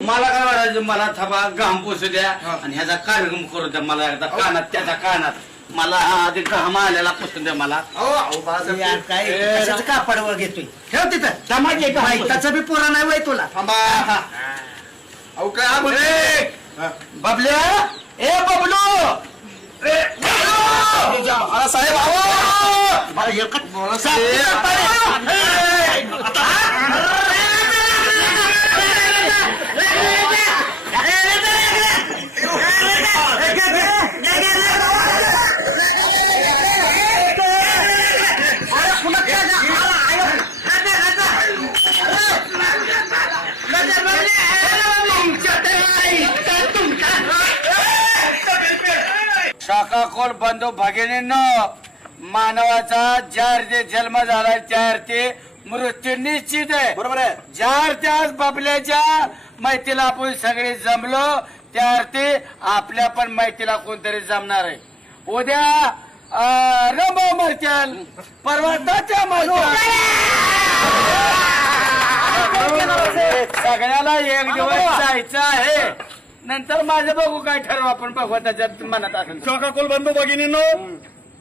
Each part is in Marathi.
मला काय वाटायचं, मला थांबा घाम पोसू द्या आणि ह्याचा कार्यक्रम करू द्या. मला एकदा कानात त्याच्या कानात मला आधी घाम आलेला पोसू द्या मला. यार काय कशाचं कापड वर घेतोय ठेव तिथं समाज त्याचा बी पुरा नाही वय तुला अहो काय बबल्या, ए बबलू, साहेब शाखाखोर बंधू भगिनींनो, मानवाचा ज्यार ते जन्म झाला त्यार ते मृत्यू निश्चित आहे. बरोबर आहे. ज्यार त्याच बबल्याच्या मैतीला आपण सगळे जमलो त्यार ते आपल्या पण मैतीला कोणतरी जमणार आहे. उद्या रंबो मरत्याल, परवा तात्या मरत्याल. सगळ्याला एक दिवस जायचं आहे. नंतर माझं बघू काय ठरवू आपण, बघू त्याच्यात मनात असेल. शोकाकुल बंधू भगिनींनो,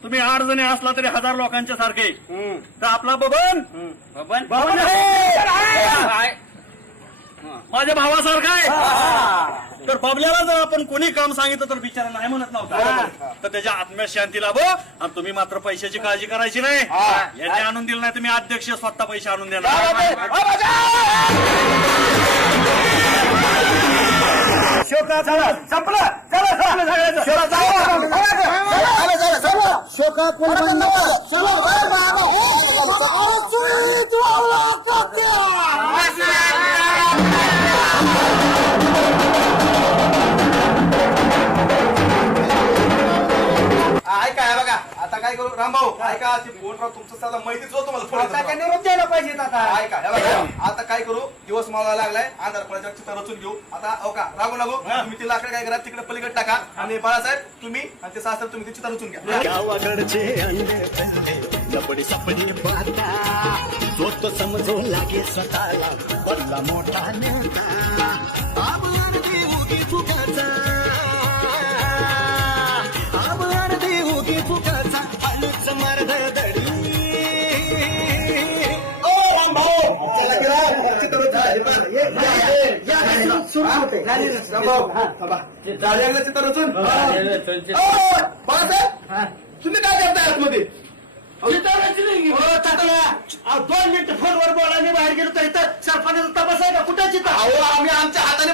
तुम्ही 8 जणी असला तरी 1000 लोकांच्या सारखे, तर आपला बबन बबन आहे. माझ्या भावासारखा आहे. तर बबल्याला जर आपण कोणी काम सांगितलं तर बिचारा नाही म्हणत नव्हता, तर त्याच्या आत्म्यात शांती लाभो. आणि तुम्ही मात्र पैशाची काळजी करायची नाही. याने आणून दिलं नाही, तुम्ही अध्यक्ष स्वतः पैसे आणून देणार. ऐका बघा, आता काय करू रामभाऊ, ऐका बोलराव तुमचं साधा माहितीच होतं मला आता काय निरोप द्यायला पाहिजे आता ऐका हे बघा, आता काय करू, दिवस मला लागलाय, अंधार पडायच्या चित्र रचून घेऊ. आता हो का रागू लागू, तुम्ही ती लाकडं काय करा तिकडे पलीकडे टाका आणि बाळासाहेब तुम्ही आणि ते सासर तुम्ही ती चित्र रचून घ्या. गावाकडचे अंडे लपडी सपडी पाहता स्वत समजू लागे स्वतःला बदला मोठा नेता आभार देऊ की चुकाचा आभार देऊ की चुकाचा आलूच मार धडधडी ओ रामभाऊ झाले चित्र रचून बाळासाहेब तुम्ही काय करताय आतमध्ये? 2 मिनिट फोनवर बोलायला बाहेर गेलो तर इथं सरपंच तपास आहे का कुठं चित्र अहो आम्ही आमच्या हाताने